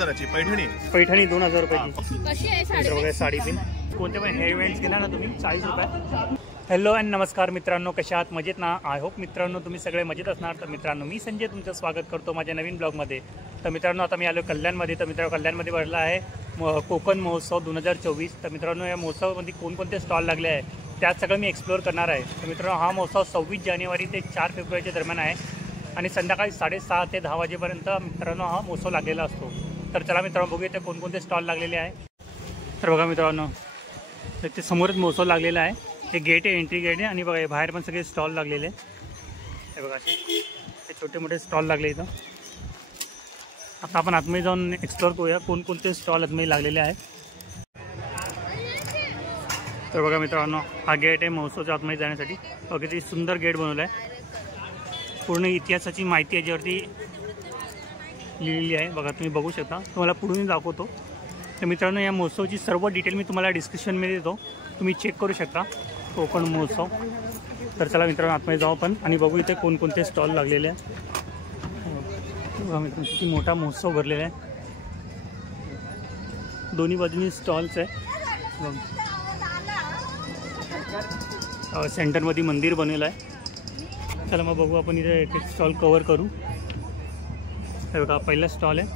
2000ची पैठणी. पैठणी 2000 रुपयाची. कशी आहे साडी? साडी पिन कोणते पण हेअर इव्हेंट्स घेणार ना तुम्ही 40 रुपये. हॅलो अँड नमस्कार मित्रांनो, कशा आहात? मजेत ना? आय होप मित्रांनो तुम्ही सगळे मजेत असणार. तर मित्रांनो मी संजय तुमचं स्वागत करतो माझ्या नवीन ब्लॉगमध्ये. तर मित्रांनो आता मी आलो कल्याणमध्ये. तर मित्रांनो कल्याणमध्ये भरला आहे कोकण महोत्सव 2024. तर मित्रांनो या महोत्सवामध्ये कोणकोणते स्टॉल लागले आहे त्यात सगळं मी एक्सप्लोअर करणार आहे. तर मित्रांनो हा महोत्सव 26 जानेवारी ते 4 फेब्रुवारीच्या दरम्यान आहे आणि संध्याकाळी 6:30 ते 10 वाजेपर्यंत मित्रांनो हा महोत्सव लागलेला असतो. तर चला मित्रांनो बघूया ते कोणकोणते स्टॉल लागलेले आहे. तर बघा मित्रांनो ते समोरच महोत्सव लागलेला आहे. हे गेट आहे, एंट्री गेट आहे आणि बघा बाहेर पण सगळे स्टॉल लागलेले आहे. बघा हे छोटे मोठे स्टॉल लागले इथं. आता आपण आतमध्ये जाऊन एक्सप्लोअर करूया कोणकोणते स्टॉल आतमध्ये लागलेले आहेत. तर बघा मित्रांनो हा गेट आहे महोत्सवच्या आतमध्ये जाण्यासाठी. बघा किती सुंदर गेट बनवला आहे. पूर्ण इतिहासाची माहिती याच्यावरती लिहिलेली आहे. बघा तुम्ही बघू शकता. तुम्हाला पुढून दाखवतो. तर मित्रांनो या महोत्सवाची सर्व डिटेल मी तुम्हाला डिस्क्रिप्शनमध्ये देतो, तुम्ही चेक करू शकता कोकण महोत्सव. तर चला मित्रांनो आतमध्ये जाऊ आपण आणि बघू इथे कोणकोणते स्टॉल लागलेले आहे. बघा मित्रांनो किती मोठा महोत्सव भरलेला आहे. दोन्ही बाजूनी स्टॉल्स आहे. सेंटरमध्ये मंदिर बनलेलं आहे. चला मग बघू आपण इथे एक स्टॉल कवर करू. हे बघा पहिला स्टॉल आहे.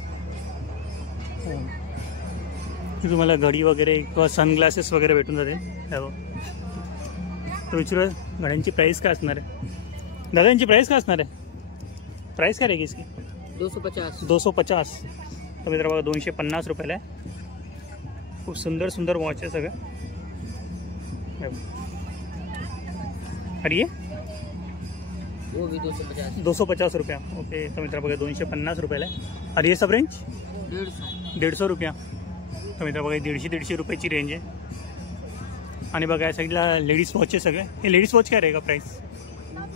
तुम्हाला घडी वगैरे किंवा सनग्लासेस वगैरे भेटून जाते. तर विचारू घड्यांची प्राईस काय असणार आहे? दादा यांची प्राईस काय असणार आहे? प्राईस काय रहेगी इसकी? 250. तर मित्र बघा 250 रुपयाला आहे. खूप सुंदर सुंदर वॉच आहे सगळं. अरे वो भी 250 रुपया. ओके. तर मित्र बघा 250 रुपयाला आहे. अरे ये सब रेंज 150 रुपया. तर मित्र बघा 150 रुपयाची रेंज आहे. आणि बघा या साईडला लेडीज वॉच आहे सगळे. हे लेडीज वॉच क्या रहेगा प्राइस?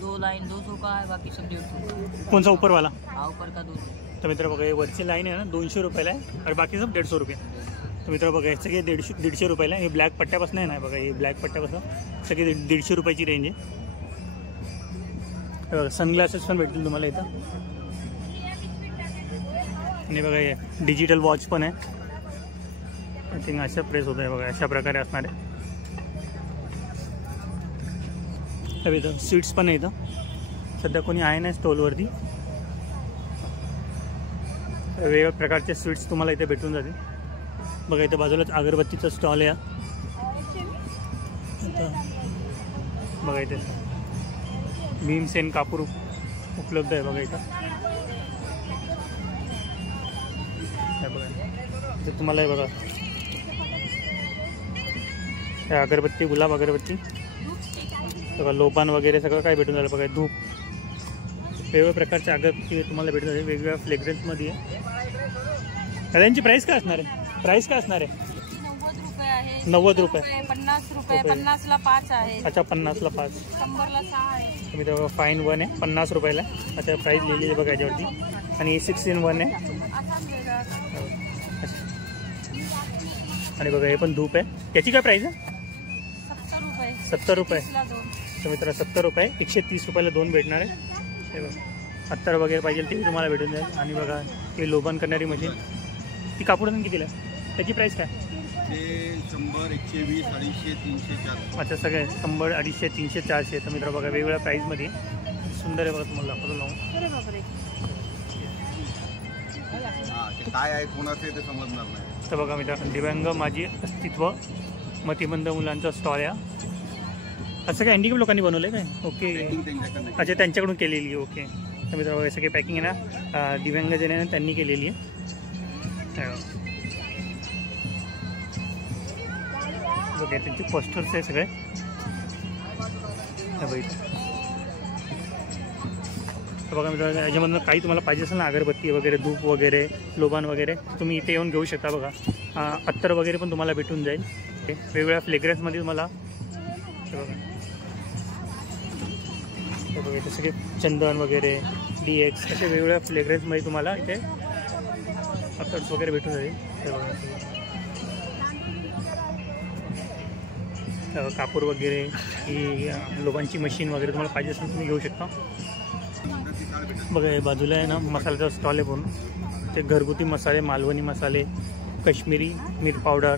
2 लाइन 200 का है, बाकी सब 150. कौन सा ऊपर वाला? हाँ ऊपर का 200. तर मित्र बघा हे वरची लाईन आहे ना 200 रुपयाला आहे आणि बाकी सब 150 रुपये. तर मित्र बघा हे सगळे 150 रुपयाला आहे. हे ब्लॅक पट्ट्यापासून आहे ना. बघा हे ब्लॅक पट्ट्यापासून सगळे 150 रुपयाची रेंज आहे. बघा सनग्लासेस पण भेटतील तुम्हाला इथं. आणि बघा हे डिजिटल वॉच पण आहे. आय थिंक अशा प्रेस होत आहे. बघा अशा प्रकारे असणार आहे. तर इथं सीट्स पण आहे. इथं सध्या कोणी आहे नाही स्टॉलवरती. वेगवेगळ्या प्रकारचे स्वीट्स तुम्हाला इथे भेटून जातील. बघा इथं बाजूलाच अगरबत्तीचा स्टॉल आहे. बघा इथे भीमसेन कापूर उपलब्ध आहे. बघा इथं बघा इथे तुम्हाला बघा अगरबत्ती, गुलाब अगरबत्ती, बघा लोबान वगैरे सगळं काय भेटून झालं. बघा धूप, वेगवेगळ्या प्रकारचे अगरबत्ती तुम्हाला भेटून जाते वेगवेगळ्या फ्लेग्रन्समध्ये आहे. त्यांची प्राईस काय असणार आहे? प्राईस काय असणार आहे? 90 रुपये. 50 रुपये. 50ला 5 आहे. अच्छा 50ला 5. 100ला 6 आहे. तुम्ही तेव्हा फाईन 1 आहे 50 रुपयाला. अच्छा प्राईस लिहिली आहे बघा याच्यावरती. आणि 6 in 1 आहे. आणि बघा हे पण धूप आहे. याची काय प्राईस आहे? 70 रुपये. तर मित्रांनो 70 रुपये. 130 रुपयाला 2 भेटणार आहे. हे बघा अत्तर वगैरे पाहिजे ते तुम्हाला भेटून जाईल. आणि बघा हे लोबन करणारी मशीन ती कापूरन कितीला? त्याची प्राईस काय? 100, 120, 250, 300, 400. अच्छा सगळे 100, 250, 300, 400. तर मित्र बघा वेगवेगळ्या प्राईजमध्ये सुंदर आहे. बघा तुम्हाला दाखवतो लावून. काय आहे कोणाचं ते समजणार नाही. तर बघा मित्रांनो दिव्यांग माझी अस्तित्व मतिमंद मुलांचा स्टॉल आहे. असं काय हँडिकॅप लोकांनी बनवलं आहे काय? ओके. अच्छा त्यांच्याकडून केलेली आहे. ओके. तर मित्र बघा सगळे पॅकिंग आहे ना दिव्यांग जे आहे ना त्यांनी केलेली आहे. बघा त्यांचे पोस्टर्स आहे सगळे. तर बघा मित्रांनो याच्यामधून काही तुम्हाला पाहिजे असेल ना अगरबत्ती वगैरे, धूप वगैरे, लोबान वगैरे तुम्ही इथे येऊन घेऊ शकता. बघा अत्तर वगैरे पण तुम्हाला भेटून जाईल वेगवेगळ्या फ्लेग्रन्समध्ये तुम्हाला. बघा इथे सगळे चंदन वगैरे, DX असे वेगवेगळ्या फ्लेग्रन्समध्ये तुम्हाला इथे अत्तर्स वगैरे भेटून जाईल. कापूर वगैरे, ही लोबांची मशीन वगैरे तुम्हाला पाहिजे असेल तुम्ही घेऊ शकता. बघा हे बाजूला आहे ना मसाल्याचा स्टॉल आहे पूर्ण. ते घरगुती मसाले, मालवणी मसाले, काश्मीरी मिर्च पावडर,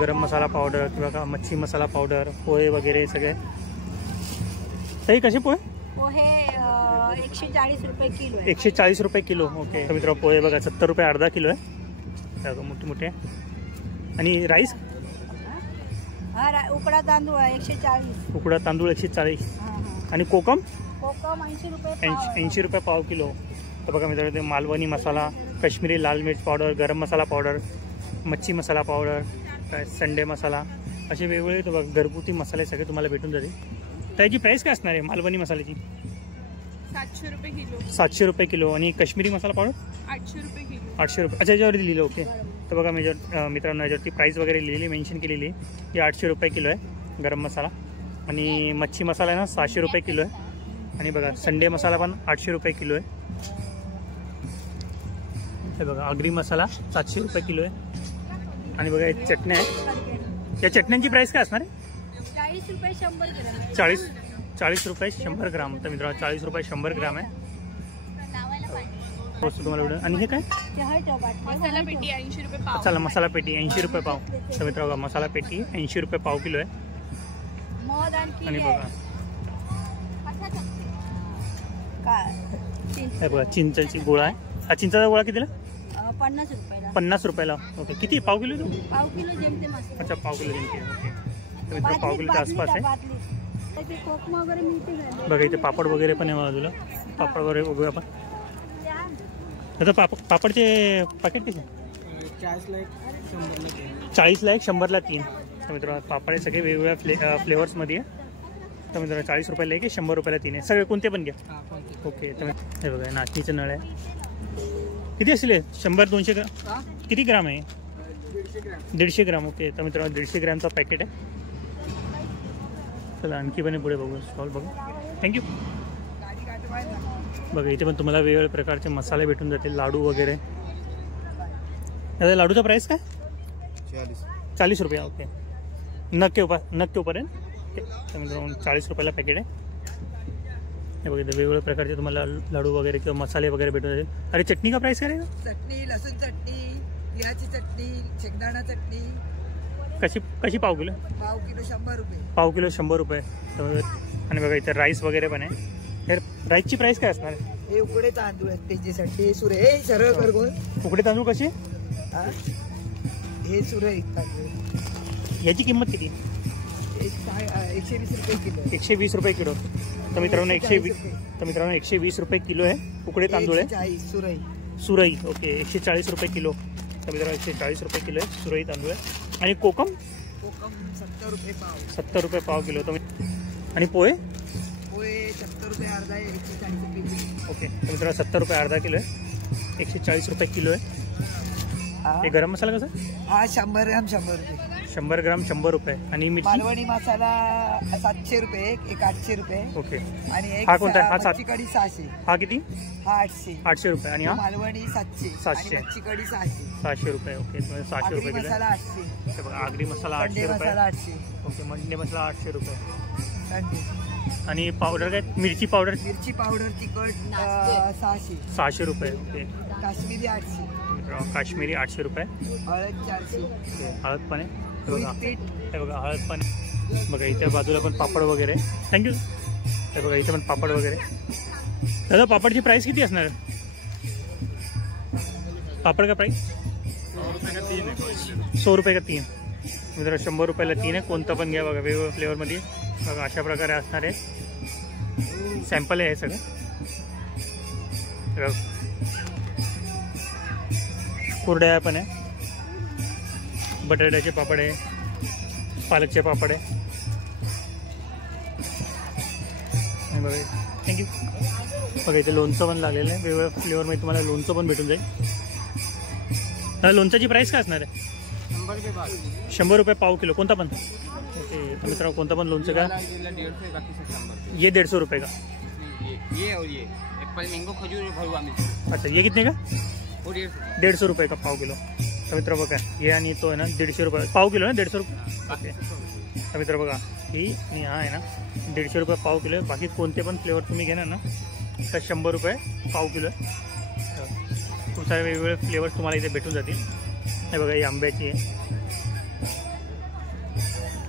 गरम मसाला पावडर किंवा का मच्छी मसाला पावडर, पोहे वगैरे सगळे. ताई कसे पोहे? पोहे 140 रुपये किलो आहे. 140 रुपये किलो. ओके. तर मित्रांनो पोहे बघा 70 रुपये अर्धा किलो आहे. बघा मोठे मोठे. आणि राईस? उकडा तांदूळ 140. उकडा तांदूळ 140. हां. आणि कोकम? कोकम 80 रुपये पाव. 80 रुपये पाव किलो. तर बघा मित्रांनो ते मालवणी मसाला, काश्मीरी लाल मिर्च पावडर, गरम मसाला पावडर, मच्छी मसाला पावडर, काय संडे मसाला, असे वेगवेगळे तर बघा घरगुती मसाले सगळे तुम्हाला भेटून जातील. त्याची प्राईस काय असणार आहे मालवणी मसाल्याची? 700 रुपये किलो. 700 रुपये किलो. आणि काश्मीरी मसाला पावडर? 800 रुपये किलो. 800 रुपये. अच्छा याच्यावरती लिहिलं. ओके. तर बघा मित्रांनो याच्यावरती प्राईस वगैरे लिहिली, मेन्शन केलेली आहे. ही 800 रुपये किलो आहे गरम मसाला. आणि मच्छी मसाला आहे ना 600 रुपये किलो आहे. आणि बघा संडे मसाला पण 800 रुपये किलो आहे. हे बघा आगरी मसाला 700 रुपये किलो आहे. आणि बघा एक चटण्या आहे. या चटण्यांची प्राईस काय असणार आहे? 40 रुपये 100 ग्राम. 40 रुपये 100 ग्राम. तर मित्रांनो 40 रुपये 100 ग्राम आहे. वस्तू तुम्हाला एवढं. आणि हे काय? मसाला पेटी 80 रुपये पाव. चला मसाला पेटी 80 रुपये पाव. तर मित्रांनो मसाला पेटी 80 रुपये पाव किलो आहे. मध आणखी आणि बघा काय हे बघा चिंचाची गोळा आहे. हा चिंचाचा गोळा कितीला? 50 रुपयाला. 50 रुपयाला. ओके. किती पाव किलो तो? पाव किलो जेमतेम असते. अच्छा पाव किलो जिंकते. ओके. तर मित्रांनो पाव किलोच्या आसपास आहे. आहे. कोकम वगैरे मिळते का? बघा इथे पापड वगैरे पण आहे बाजूला. पापड वगैरे बघूया आपण. आता पापडचे पॅकेट किती? 40ला 1 100ला 3. तर मित्रांनो पापड आहे सगळे वेगवेगळ्या फ्लेवर्समध्ये आहे. तर मित्रांनो 40 रुपयाला 1 आहे, 100 रुपयाला 3 आहे. सगळे कोणते पण घ्या. ओके. तर हे बघा नाचणीचं नळ आहे. किती असले? 100-200 ग्राम? किती ग्राम आहे? 150 ग्राम. ओके. तर मित्रांनो 150 ग्रामचा पॅकेट आहे. चला आणखी पण पुढे बघू स्टॉल बघू. थँक्यू. बघा इथे पण तुम्हाला वेगवेगळ्या प्रकारचे मसाले भेटून जातील, लाडू वगैरे. दादा लाडूचा प्राईस काय? 40 रुपये. ओके. नग के ऊपर आहे. तर मित्रांनो 40 रुपयाला पॅकेट आहे. हे बघा इथे वेगवेगळ्या प्रकारचे तुम्हाला लाडू वगैरे किंवा मसाले वगैरे भेटून जातील. अरे चटणी का प्राईस काय? चटणी, लसूण चटणी, तिळाची चटणी, शेंगदाणा चटणी. कशी पाव किलो? पाव किलो 100 रुपये. पाव किलो 100 रुपये. आणि बघा इथे राईस वगैरे पण आहे. हे राईसची प्राईस काय असणार आहे? हे उकडे तांदूळ आहेत त्याच्यासाठी. सुरे सरळ कर गोल. उकडे तांदूळ कसे? हे सुरे तांदूळ. याची किंमत किती? 120 रुपये किलो. 120 रुपये किलो. तर मित्रांनो 120 रुपये किलो आहे उकडे तांदूळ आहे. 140 सुरई. ओके. 140 रुपये किलो. तर मित्रांनो 140 रुपये किलो आहे सुरई तांदूळ आहे. आणि कोकम? कोकम 70 रुपये पाव. 70 रुपये पाव किलो. तर आणि पोहे? पोहे 70 रुपये अर्धा आहे. 140 रुपये किलो. ओके. तर मित्रांनो 70 रुपये अर्धा किलो आहे. 140 रुपये किलो आहे. हे गरम मसाला कसा? हा 100 ग्राम 100 रुपये. 100 ग्राम 100 रुपये. आणि मिरची? मालवणी मसाला 700 रुपये. एक 800 रुपये. ओके. आणि एक हा कोणता? हा मच्छी कढी 600. हा किती? हा 800. 800 रुपये. आणि हा मालवणी 700. 700. आणि मच्छी कढी 600. 600 रुपये. ओके. 600 रुपये किलो मसाला आहे. 800. हे बघा आगरी मसाला अंडे 800 रुपये. मसाला 800. ओके. मंडे मसाला 800 रुपये. अंडे. आणि पावडर काय? मिरची पावडर? मिरची पावडर तिखट 600. 600 रुपये. ओके. काश्मीरी 800. काश्मीरी 800 रुपये. हळद 400. ओके. हळद पण आहे. हे बघा पीठ. हे बघा हळद पण आहे. बघा इथे बाजूला पण पापड वगैरे. थँक्यू. हे बघा इथे पण पापड वगैरे. दादा पापडची प्राईस किती असणार? पापड का प्राईस? 100 रुपये का 3. मित्र 100 रुपयाला 3 आहे. कोणतं पण घ्या बघा वेगवेगळ्या फ्लेवरमध्ये. बघा अशा प्रकारे असणार आहे. सॅम्पल आहे सगळं. कुरड्या पण आहे. बटाट्याचे पापड आहे. पालकचे पापड आहे. बघा थँक्यू. बघा इथे लोणचं पण लागलेलं आहे. वेगवेगळ्या फ्लेवरमध्ये तुम्हाला लोणचं पण भेटून जाईल. लोणच्याची प्राईस काय असणार आहे? 100 रुपये पाव किलो. कोणता पण? ओके. तर मित्रांनो कोणता पण लोणचं का? ये 150 रुपये का? ये और ये एप्पल मैंगो खजूर भरुआ में. अच्छा ये कितने का? 150 रुपये का पाव किलो. तर मित्र बघा हे आणि तो आहे ना 150 रुपये पाव किलो ना. 150 रुपये. ओके. तर मित्र बघा ही आणि हा आहे ना 150 रुपये पाव किलो आहे. बाकी कोणते पण फ्लेवर तुम्ही घेणार ना तर 100 रुपये पाव किलो आहे. खूप सारे वेगवेगळे फ्लेवर्स तुम्हाला इथे भेटून जातील. हे बघा ही आंब्याची आहे.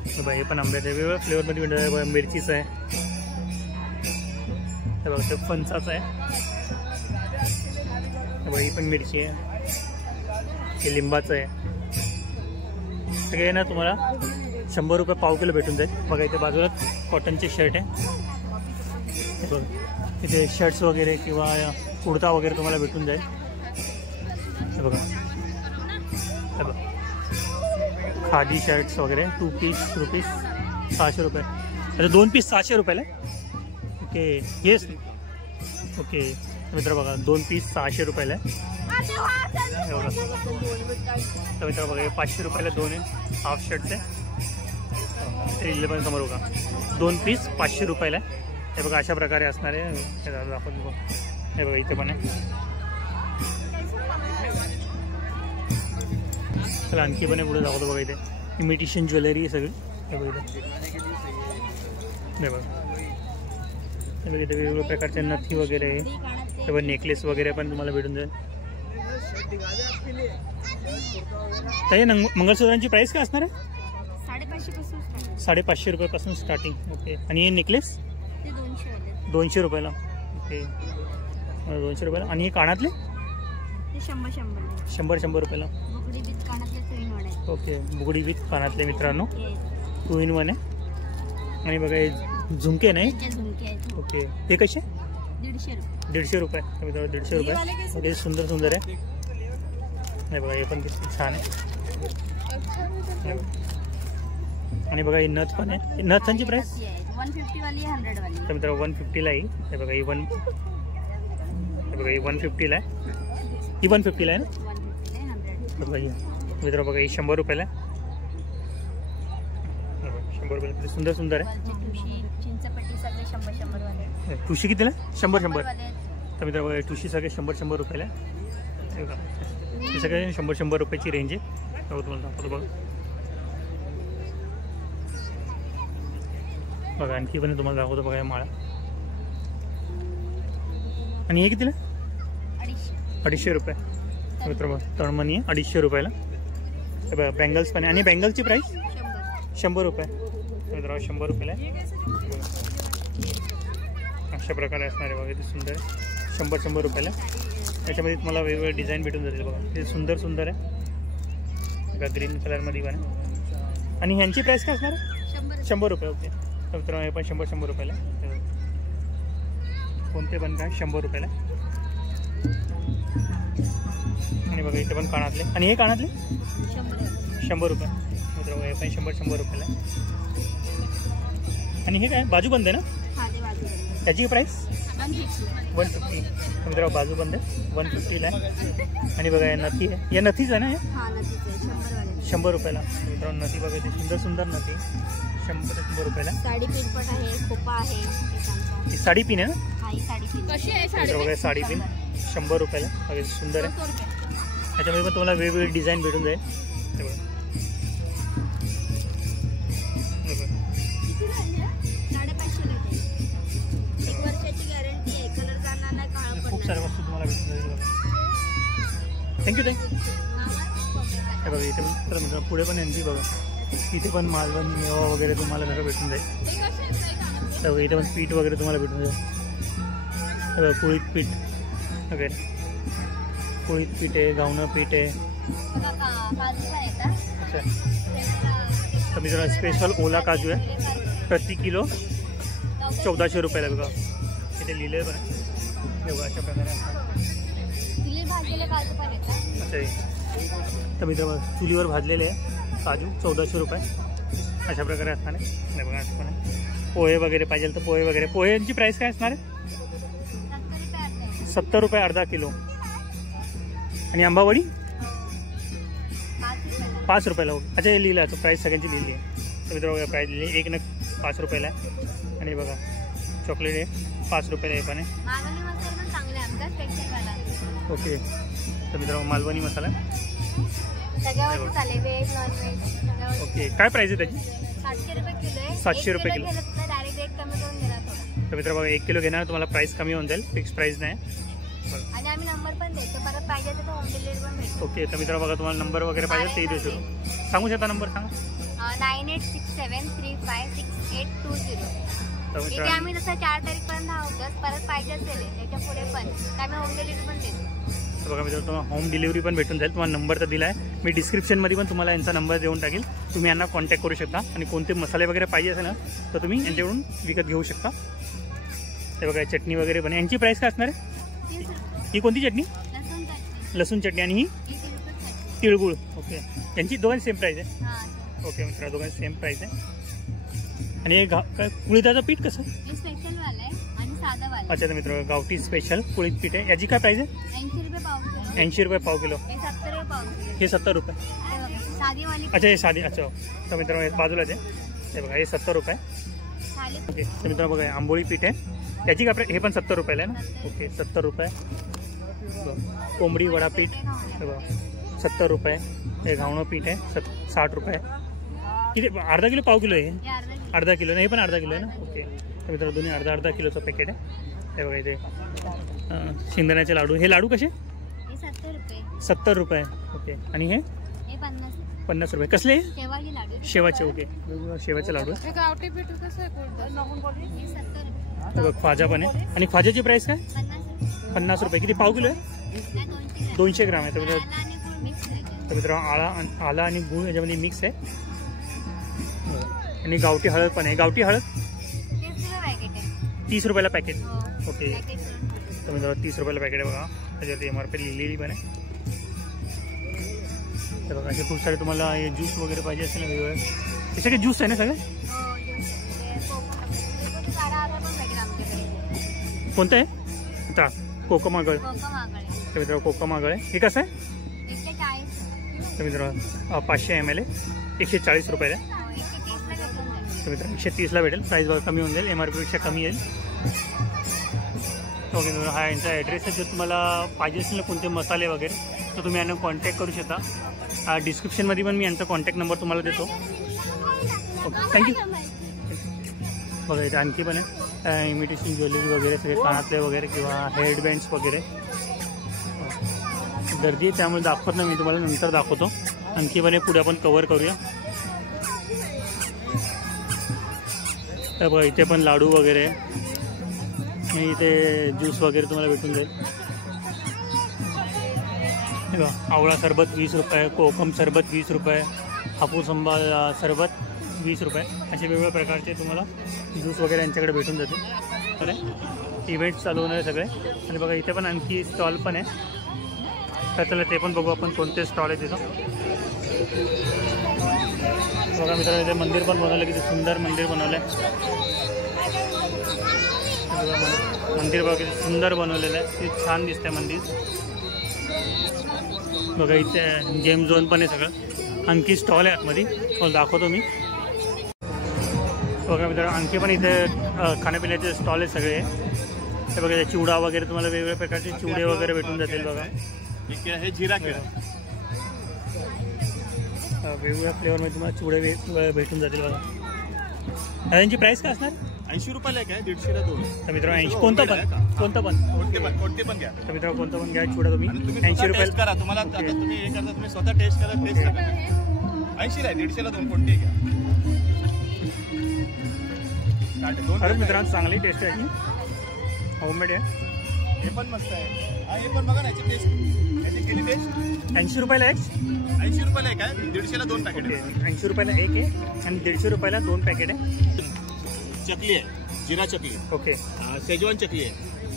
हे बघा हे पण आंब्याचं आहे. वेगवेगळ्या फ्लेवरमध्ये भेटून जाईल. बघा मिरचीचं आहे. हे बघा ते फणसाचं आहे. हे बघा ही पण मिरची आहे. हे लिंबाचं आहे. सगळे ना तुम्हाला 100 रुपये पाव किलो भेटून जाईल. बघा इथे बाजूलाच कॉटनचे शर्ट आहे. हे बघा इथे शर्ट्स वगैरे किंवा कुर्ता वगैरे तुम्हाला भेटून जाईल. हे बघा हे बघा खादी शर्ट्स वगैरे 2 पीस रुपीस 600 रुपये. अच्छा 2 पीस 600 रुपयाला. ओके येस ओके मित्र बघा 2 पीस 600 रुपयाला आहे. बघा तर मित्र बघा हे 500 रुपयाला 2 आहे हाफ शर्टचे. लिहिले पण समोर बघा 2 पीस 500 रुपयाला आहे. हे बघा अशा प्रकारे असणार आहे. आपण बघा हे बघा इथे पण आहे. चला आणखी पण पुढे दाखवतो बघा इथे इमिटेशन ज्वेलरी सगळी. हे बघा इथे हे बघा हे बघा इथे वेगवेगळ्या प्रकारच्या नथी वगैरे आहे. हे बघा नेकलेस वगैरे पण तुम्हाला भेटून जाईल. ताई मंगळसूत्रांची प्राइस काय असणार आहे? 550 रुपयापासून स्टार्टिंग. ओके आणि हे नेकलेस 200 रुपयाला. ओके 200 रुपयाला. आणि हे कानातले 100 रुपयाला. ओके बुगडी विथ कानातले मित्रांनो 2 in 1 आहे. आणि बघा हे झुमके नाही. ओके हे कसे 150 रुपये. मित्रांनो 150 रुपये. हे सुंदर सुंदर आहे. नाही बघा हे पण किती छान आहे. आणि बघा ही नथ पण आहे. नथांची प्राइस 150 वाली 100 वाली. तर मित्रांनो 150 ला आहे. हे बघा ही 150 ला आहे. ही 150 ला आहे ना. बघा ही मित्रांनो बघा ही 100 रुपयाला आहे. 100 रुपयाला किती सुंदर सुंदर आहे. चिंचपट्टी सगळे 100 वाले. ठुशी कितीला 100. तर मित्रांनो बघा ठुशी सगळे 100 रुपयाला आहे. हे बघा हे सगळे 100 रुपयाची रेंज आहे. तुम्हाला दाखवतो बघा. बघा आणखी पण तुम्हाला दाखवतो बघा या माळा. आणि हे कितीला 250 रुपये. मित्रांनो तळमणी आहे 250 रुपयाला. हे बघा बँगल्स पण आहे. आणि बँगल्सची प्राईस 100 रुपये. मित्रांनो 100 रुपयाला आहे. अशा प्रकारे असणार आहे बघा. ते सुंदर आहे 100 रुपयाला. त्याच्यामध्ये तुम्हाला वेगवेगळे डिझाईन भेटून जातील बघा. ते सुंदर सुंदर आहे बघा ग्रीन कलरमध्ये पण आहे. आणि ह्यांची प्राईस काय असणार आहे 100 रुपये. ओके तर मित्रांनो हे पण 100 रुपयाला. कोणते पण काय 100 रुपयाला. आणि बघा इथे पण कानातले. आणि हे कानातले 100 रुपये. मित्रांनो हे पण 100 रुपयाला. आणि हे काय बाजूबंद आहे ना. त्याची प्राईस 150. मित्रांनो बाजूबंद आहे 150ला आहे. आणि बघा या नथी आहे. या नथीच आहे ना हे 100 रुपयाला. मित्रांनो नथी बघा सुंदर सुंदर नथी 100 रुपयाला. साडी पिन पण आहे. खोपा आहे. ही साडी पिन आहे ना. कशी आहे साडी? बघा साडी पिन 100 रुपयाला. बघा सुंदर आहे. त्याच्यामध्ये पण तुम्हाला वेगवेगळे डिझाईन भेटून जाईल. हे बघा खूप साऱ्या वस्तू तुम्हाला भेटून जाईल. थँक्यू ताई. हे बघा इथे पण तर मित्रांनो पुढे पण यांची बघा इथे पण मालवण मेवा वगैरे तुम्हाला सगळं भेटून जाईल. तर बघा इथे पण पीठ वगैरे तुम्हाला भेटून जाईल. हे बघा पोळीत पीठ वगैरे. पोळीत पीठ आहे गावणं पीठ आहे. अच्छा तर मित्रांनो स्पेशल ओला काजू आहे प्रति किलो 1400 रुपयाला. बघा इथे लिहिलं पण आहे. हे बघा अशा प्रकारे. अच्छा तर मित्रांनो चुलीवर भाजलेले आहे काजू 1400 रुपये. अशा प्रकारे असणार आहे. नाही बघा असं पण आहे. पोहे वगैरे पाहिजे तर पोहे वगैरे. पोह्यांची प्राईस काय असणार आहे 70 रुपये अर्धा किलो. आणि आंबावडी 5 रुपयाला. अच्छा हे लिहिलं आहे प्राईस सगळ्यांची लिहिली आहे. तर मित्रांनो प्राईस लिहिली एक नग 5 रुपयाला आहे. आणि बघा चॉकलेट आहे 5 रुपयाला हे पण आहे. ओके तर मित्रांनो मालवणी मसाला ओके काय प्राईस आहे त्याची 700 रुपये किलो. तर मित्र बघा 1 किलो घेणार तुम्हाला प्राईस कमी होऊन जाईल. फिक्स प्राईस नाही. आणि आम्ही नंबर पण देतो, परत पाहिजे तर होम डिलिव्हरी पण भेटतो. ओके, तर मित्रांनो बघा, तुम्हाला नंबर वगैरे पाहिजे तेही देऊ शकतो. सांगू शकता नंबर सांगा. 9867356820. तर इथे मित्रांनो आम्ही तसं 4 तारीखपर्यंत आहोतच, परत पाहिजे असेल त्याच्या पुढे पण तर आम्ही होम डिलिव्हरी पण देतो. तर बघा मित्रांनो, तुम्हाला होम डिलिव्हरी पण भेटून जाईल. तुम्हाला नंबर तर दिला आहे, मी डिस्क्रिप्शनमध्ये पण तुम्हाला यांचा नंबर देऊन टाकेल. तुम्ही यांना कॉन्टॅक्ट करू शकता आणि कोणते मसाले वगैरे पाहिजे असेल ना तर तुम्ही यांच्याकडून विकत घेऊ शकता. हे बघा चटणी वगैरे पण. यांची प्राईस काय असणार आहे? 30 रुपये. ही कोणती चटणी? लसूण चटणी लसूण चटणी. आणि ही 30 रुपये चटणी. तिळगुळ. ओके, यांची दोघांची सेम प्राईस आहे. हां, ओके मित्रांनो, दोघांची सेम प्राईस आहे. आणि हे काय कुळीदाचं पीठ कसं? हे स्पेशल वाला आहे आणि साधा वाला. अच्छा, तर मित्रांनो गावठी स्पेशल कुळीत पीठ आहे. याची काय प्राईस आहे? 80 रुपये पाव किलो. 80 रुपये पाव किलो. हे 70 रुपये पाव किलो. हे 70 रुपये. हे बघा, साधी वाली अच्छा, हे साधी. अच्छा, तर मित्रांनो हे बाजूलाच आहे. हे बघा, हे 70 रुपये. थाली ओके, तर मित्रांनो बघा, हे आंबोळी पीठ आहे. त्याची काय प्राईस? हे पण 70 रुपयाला आहे ना. ओके, 70 रुपये. बघा, कोंबडी वडा पीठ. हे बघा 70 रुपये. हे घावणं पीठ आहे 60 रुपये. किती? अर्धा किलो पाव किलो आहे? हे अर्धा किलो. अर्धा किलो नाही, हे पण अर्धा किलो आहे ना. ओके, तर मित्रांनो दोन्ही अर्धा किलोचं पॅकेट आहे. हे बघा इथे शेंगदाण्याचे लाडू. हे लाडू कसे? हे 70 रुपये. 70 रुपये. ओके, आणि हे हे 50 रुपये. 50 रुपये. कसले? शेवाळी लाडू. शेवाचे. ओके, शेवाचे लाडू. हे गावठी पिठू कसं आहे हे 70 रुपये. हे बघ ख्वाजा पण आहे. आणि ख्वाजाची प्राईस काय? 50 रुपये. 50 रुपये. किती पाव किलो आहे? नाही, 200 200 ग्राम आहे. तर आला आणि गुळ मिक्स करायचे. मित्रांनो आला आणि गूळ याच्यामध्ये मिक्स आहे. आणि गावठी हळद पण आहे. गावठी हळद 30 रुपये पॅकेट आहे. 30 रुपयाला पॅकेट. हो, ओके, पॅकेट करून. तर मित्रांनो 30 रुपयाला पॅकेट आहे. बघा त्याच्यावरती MRP लिहिलेली पण आहे. तर बघा असे खूप सारे तुम्हाला हे ज्यूस वगैरे पाहिजे असेल ना वेगवेगळे. हे सगळे ज्यूस आहे ना सगळे? हो, ते सारा अर्धा पण पॅकेट आमच्याकडे. कोणतं आहे? आता कोकमागळ. कोकम आगळ आहे. तर मित्रांनो कोकमागळ आहे. हे कसं आहे? 140. तर मित्रांनो 500 ml आहे. 140 रुपयाला आहे. हो, 130 ला भेटून जाईल. तर मित्रांनो 130ला भेटेल. प्राईस बघा कमी होऊन जाईल, MRPपेक्षा कमी येईल. ओके मित्रांनो, हा यांचा ॲड्रेस आहे. जर तुम्हाला पाहिजे असेल ना कोणते मसाले वगैरे तर तुम्ही यांना कॉन्टॅक्ट करू शकता. डिस्क्रिप्शनमध्ये पण मी यांचा कॉन्टॅक्ट नंबर तुम्हाला देतो. Okay, thank you. बघा इथे आणखी पण आहे इमिटेशन ज्वेलरी वगैरे सगळे कानातले वगैरे किंवा हेडबँड्स वगैरे. गर्दी आहे त्यामुळे दाखवत नाही, मी तुम्हाला नंतर दाखवतो. आणखी पण पुढे आपण कव्हर करूया. तर बघा इथे पण लाडू वगैरे आणि इथे ज्यूस वगैरे तुम्हाला भेटून जाईल. बघा आवळा सरबत 20 रुपये, कोकम सरबत 20 रुपये, हापूस आंबा सरबत 20 रुपये. असे वेगवेगळ्या प्रकारचे तुम्हाला ज्यूस वगैरे यांच्याकडे भेटून जातील. अरे इव्हेंट्स चालू होणार सगळे. आणि बघा इथे पण आणखी स्टॉल पण आहे. तर चला ते पण बघू आपण कोणते स्टॉल आहे तिथं. बघा मित्रांनो इथे मंदिर पण बनवलं, किती सुंदर मंदिर बनवलं आहे. मंदिर बघा किती सुंदर बनवलेलं आहे, किती छान दिसतंय मंदिर. बघा इथे गेम झोन पण आहे सगळं. आणखी स्टॉल आहे आतमध्ये, स्टॉल दाखवतो मी. बघा मित्रांनो आणखी पण इथे खाण्यापिण्याचे स्टॉल आहे सगळे. हे बघा चिवडा वगैरे तुम्हाला वेगवेगळ्या प्रकारचे चिवडे वगैरे भेटून जातील. बघा हे जिरा केळं. वेगवेगळ्या फ्लेवरमध्ये तुम्हाला चिवडे भेटून जातील. बघा यांची प्राईस काय असणार? 80 रुपयाला एक आहे, 150 ला 2. तर मित्रांनो 80 कोणतं पण कोणते पण घ्या. तर मित्रांनो कोणतं पण घ्या चिवडा तुम्ही. आणि तुम्ही 80 स्वतः रुपयाला टेस्ट करा. तुम्हाला आता तुम्ही हे करता, तुम्ही स्वतः टेस्ट करा. टेस्ट करा. 80 ला आहे, 150 ला 2. कोणते घ्या. खरंच मित्रांनो चांगली टेस्ट आहे. होममेड आहे. हे पण मस्त आहे. हे पण बघा ना याची टेस्ट. याची केली टेस्ट. 80 रुपयाला एक. 80 रुपयाला एक आहे, 150 ला 2 पॅकेट आहे. 80 रुपयाला एक आहे आणि 150 रुपयाला 2 पॅकेट आहे. चकली आहे, जिरा चकली. ओके शेजवान चकली आहे.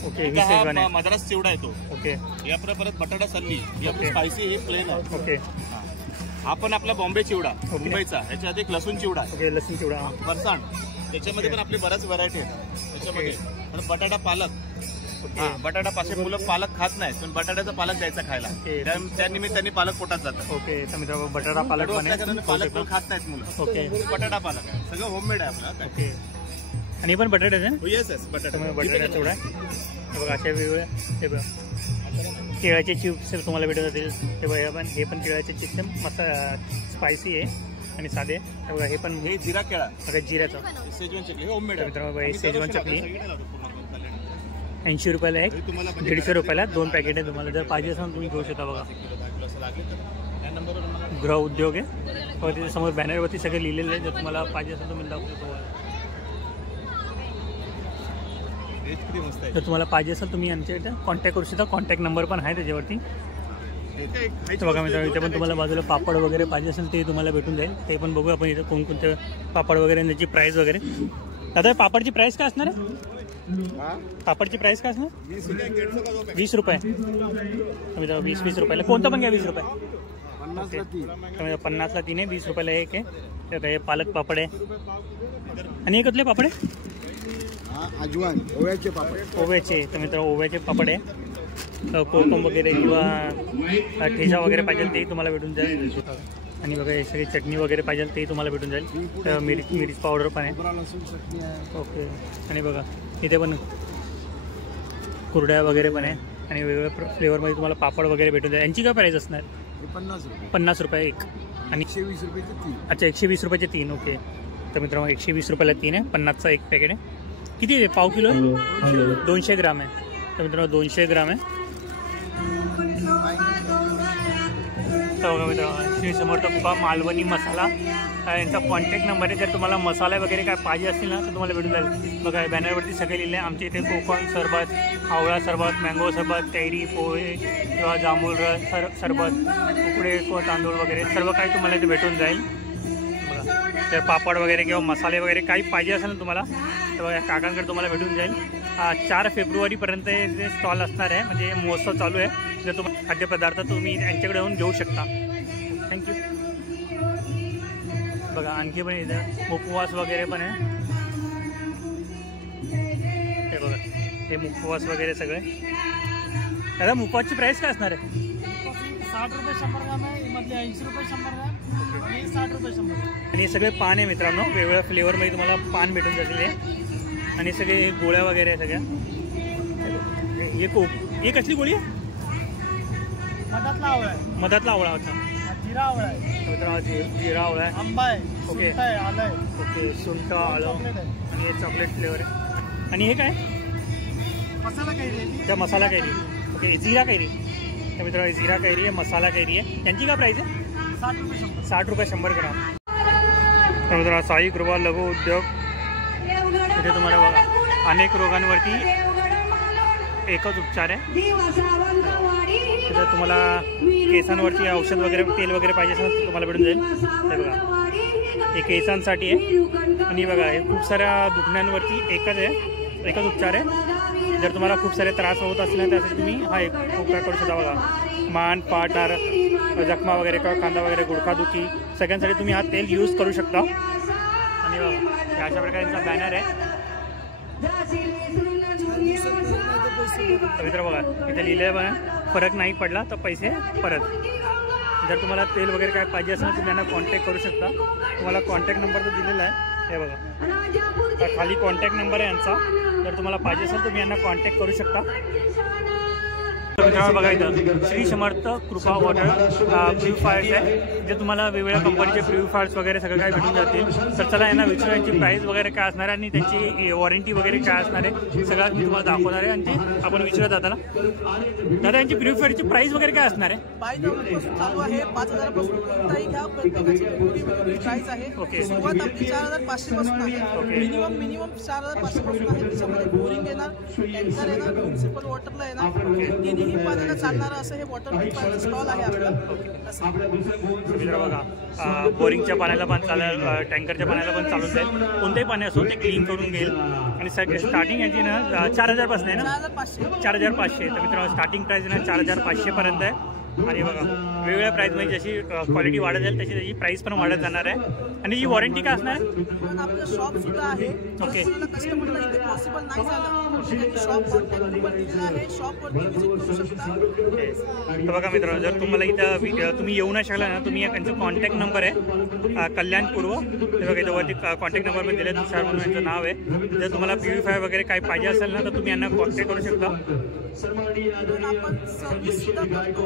ओके ही शेजवान आहे. मद्रास चिवडा आहे तो. ओके या परत बटाटा सल्ली. ही आपली ओके. स्पायसी, हे प्लेन आहे. ओके हा पण आपला बॉम्बे चिवडा मुंबईचा. ह्याच्यात एक लसूण चिवडा आहे, ओके लसूण चिवडा. फरसाण. त्याच्यामध्ये पण आपली बऱ्याच व्हरायटी आहेत त्याच्यामध्ये. आणि बटाटा पालक. हा बटाटा पाचशे मुलं पालक खात नाही, पण बटाट्याचा पालक द्यायचा खायला. ओके. त्या निमित्ताने पालक पोटात जातं. ओके तर मित्रांनो बटाटा पालक पण आहे. पालक पण खात नाहीत मुलं. ओके बटाटा पालक आहे, सगळं होममेड आहे आपलं. ओके आणि हे पण बटाट्याचं आहे. येस येस बटाटा. त्यामुळे बटाटा चिवडा आहे. हे बघा अशा वेगवेगळ्या. हे बघा केळ्याचे चिप्स तुम्हाला भेटत जातील. हे बघा हे पण केळ्याचे चिप्स स्पायसी आहे आणि साधे. हे बघा हे पण हे जिरा केळा. बघा जिऱ्याचं. शेजवान चटणी होममेड आहे. मित्रांनो हे शेजवान चटणी. 80 रुपयाला एक, तुम्हाला 150 रुपयाला 2 पॅकेट आहे. तुम्हाला जर पाहिजे असेल तुम्ही घेऊ शकता. बघा असं लागेल तर त्या नंबरवर मला गृह उद्योग आहे. व त्याच्यासमोर बॅनरवरती सगळे लिहिलेले आहे. जर तुम्हाला पाहिजे असेल तर मी दाखवू शकतो. रेट किती मस्त आहे. जर तुम्हाला पाहिजे असेल तुम्ही आमच्या इथे कॉन्टॅक्ट करू शकता. कॉन्टॅक्ट नंबर पण आहे त्याच्यावरती. तर बघा मित्रांनो इथे पण तुम्हाला बाजूला पापड वगैरे पाहिजे असेल ते तुम्हाला भेटून जाईल. ते पण बघू आपण इथे कोणकोणते पापड वगैरे आणि त्याची प्राईस वगैरे. दादा पापडची प्राईस काय असणार आहे? पापडची प्राईस काय असणार? 20 रुपये. मित्रांनो 20 रुपयाला कोणतं पण घ्या 20 रुपये. 50ला 3 आहे, 20 रुपयाला एक आहे. तर हे पालक पापड आहे. आणि हे कुठले पापड आहे? अजवान ओव्याचे पापड. ओव्याचे. तर मित्रांनो ओव्याचे पापड आहे. कोकम वगैरे किंवा ठेचा वगैरे पाहिजे तेही तुम्हाला भेटून जाईल. आणि बघा हे सगळी चटणी वगैरे पाहिजे तेही तुम्हाला भेटून जाईल. मिरची पावडर पण आहे. ओके. आणि बघा इथे पण कुरड्या वगैरे पण आहे. आणि वेगवेगळ्या फ्लेवरमध्ये तुम्हाला पापड वगैरे भेटून जाईल. यांची काय प्राईस असणार? 50 रुपये एक. आणि 120 रुपयाचे 3. अच्छा 120 रुपयाचे 3. ओके. तर मित्रांनो 120 रुपयाला 3 आहे. 50चा एक पॅकेट आहे. किती आहे? पाव किलो आहे. 200 ग्राम आहे. तर मित्रांनो 200 ग्राम आहे. तर बघा मित्रांनो श्री समर्थ कृपा मालवणी मसाला यांचा कॉन्टॅक्ट नंबर आहे. जर तुम्हाला मसाला वगैरे काय पाहिजे असतील ना तर तुम्हाला भेटून जाईल. बघा बॅनरवरती सगळे लिहिले आहे. आमच्या इथे कोकम सरबत, आवळा सरबत, मँगो सरबत, कैरी, पोहे किंवा जांभूळ रस सरबत, उकडे तांदूळ वगैरे सर्व काही तुम्हाला इथे भेटून जाईल. बघा जर पापड वगैरे किंवा मसाले वगैरे काही पाहिजे असेल ना तुम्हाला तर बघा काकांकडे तुम्हाला भेटून जाईल. 4 फेब्रुवारीपर्यंत हे स्टॉल असणार आहे. म्हणजे महोत्सव चालू आहे. जर तुम्हाला खाद्यपदार्थ तुम्ही यांच्याकडे येऊन घेऊ शकता. थँक्यू. बघा आणखी पण इथं उपवास वगैरे पण आहे. हे बघा हे उपवास वगैरे सगळे. दादा उपवासची प्राईस काय असणार आहे? 60 रुपये 100 ग्राम आहे. मधले 80 रुपये 100 ग्राम आणि 60 रुपये 100 ग्राम. आणि हे सगळे पान आहे मित्रांनो. वेगवेगळ्या फ्लेवरमध्ये तुम्हाला पान भेटून जातील. आणि सगळे गोळ्या वगैरे आहे सगळ्या. हे कसली गोळी आहे? मधातला आवळा आहे. मधातला आवळा होता. जिरा आवळा आहे. मित्रांनो जिरा आवळा आहे. आंबा आहे. ओके. सुंठ आहे. आलं आहे. ओके. सुंठ आलं चॉकलेट आहे. आणि हे चॉकलेट फ्लेवर आहे. आणि हे काय? मसाला कैरी आहे. त्या मसाला कैरी. ओके. जिरा कैरी. तर मित्रांनो जिरा कैरी आहे, मसाला कैरी आहे. यांची काय प्राईस आहे? 60 रुपये 100. 60 रुपये 100 ग्राम. तर मित्रांनो साई कृपा लघु उद्योग. इथे तुम्हाला बघा अनेक रोगांवरती एकच उपचार आहे. जर तुम्हाला केसांवरती औषध वगैरे तेल वगैरे पाहिजे असेल तर तुम्हाला भेटून जाईल. हे बघा हे केसांसाठी आहे. आणि बघा हे खूप साऱ्या दुखण्यांवरती एकच उपचार आहे. जर तुम्हाला खूप सारे त्रास होत असले त्यासाठी तुम्ही हा एक उपचार करू शकता. बघा मान पाठ जखमा वगैरे किंवा कांदा वगैरे गुडघादुखी सगळ्यांसाठी तुम्ही हा तेल यूज करू शकता. आणि बघा अशा प्रकारचा बॅनर आहे. मित्र बघा इथे लिहिलं आहे बघा फरक नाही पडला तर पैसे परत. जर तुम्हाला तेल वगैरे काय पाहिजे असेल तर तुम्ही यांना कॉन्टॅक्ट करू शकता. तुम्हाला कॉन्टॅक्ट नंबर तर दिलेला आहे. हे बघा खाली कॉन्टॅक्ट नंबर आहे यांचा. जर तुम्हाला पाहिजे असेल तुम्ही यांना कॉन्टॅक्ट करू शकता. मित्रांनो बघा इथं श्री समर्थ कृपा वॉटर प्युरिफायर्स आहे. जे तुम्हाला वेगवेगळ्या कंपनीचे प्युरिफायर्स वगैरे सगळं काय भेटून जातील. तर चला यांना विचारू यांची प्राईस वगैरे काय असणार आहे आणि त्यांची वॉरंटी वगैरे काय असणार आहे सगळं मी तुम्हाला दाखवणार आहे. आणि आपण विचारत दादाला दादा यांची प्युरिफायरची प्राईस वगैरे काय असणार आहे? चालू आहे 5000 पासून कोणताही घ्या. प्रत्येकाची प्राईस आहे. ओके. सुरुवात आपली 4500 पासून आहे. ओके. मिनिमम 4500 पासून आहे. त्याच्यामध्ये बोरिंग येणार, टँकर येणार, म्युनिसिपल वॉटरला येणार. ही पाण्याला चालणारं असं हे वॉटर प्युरिफायरचं स्टॉल आहे आपलं. मित्र बघा बोरिंगच्या पाण्याला पण चालेल, टँकरच्या पाण्याला पण चालून जाईल. कोणतेही पाणी असो ते क्लीन करून घेईल. आणि स्टार्टिंग याची ना 4000 पासून आहे ना 4500. तर मित्रांनो स्टार्टिंग प्राईस ना 4500 पर्यंत आहे. आणि बघा वेगवेगळ्या प्राईसमध्ये जशी क्वालिटी वाढत जाईल तशी त्याची प्राईस पण वाढत जाणार आहे. आणि ही वॉरंटी काय असणार आहे? आपलं शॉप सुद्धा आहे. ओके. कस्टमरला इथे पॉसिबल नाही झालं शॉप कॉन्टॅक्ट नंबर दिलेला आहे. शॉपवरती व्हिजिट करू शकता. तर बघा मित्रांनो जर तुम्हाला इथं तुम्ही येऊ नाही शकला ना तुम्ही यांचा कॉन्टॅक्ट नंबर आहे कल्याण पूर्व. ते बघा इथं वरती कॉन्टॅक्ट नंबर पण दिले. तुषार म्हणून यांचं नाव आहे. जर तुम्हाला प्युरिफायर वगैरे काय पाहिजे असेल ना तर तुम्ही यांना कॉन्टॅक्ट करू शकता. आपण सर्व्हिस सुद्धा करतो.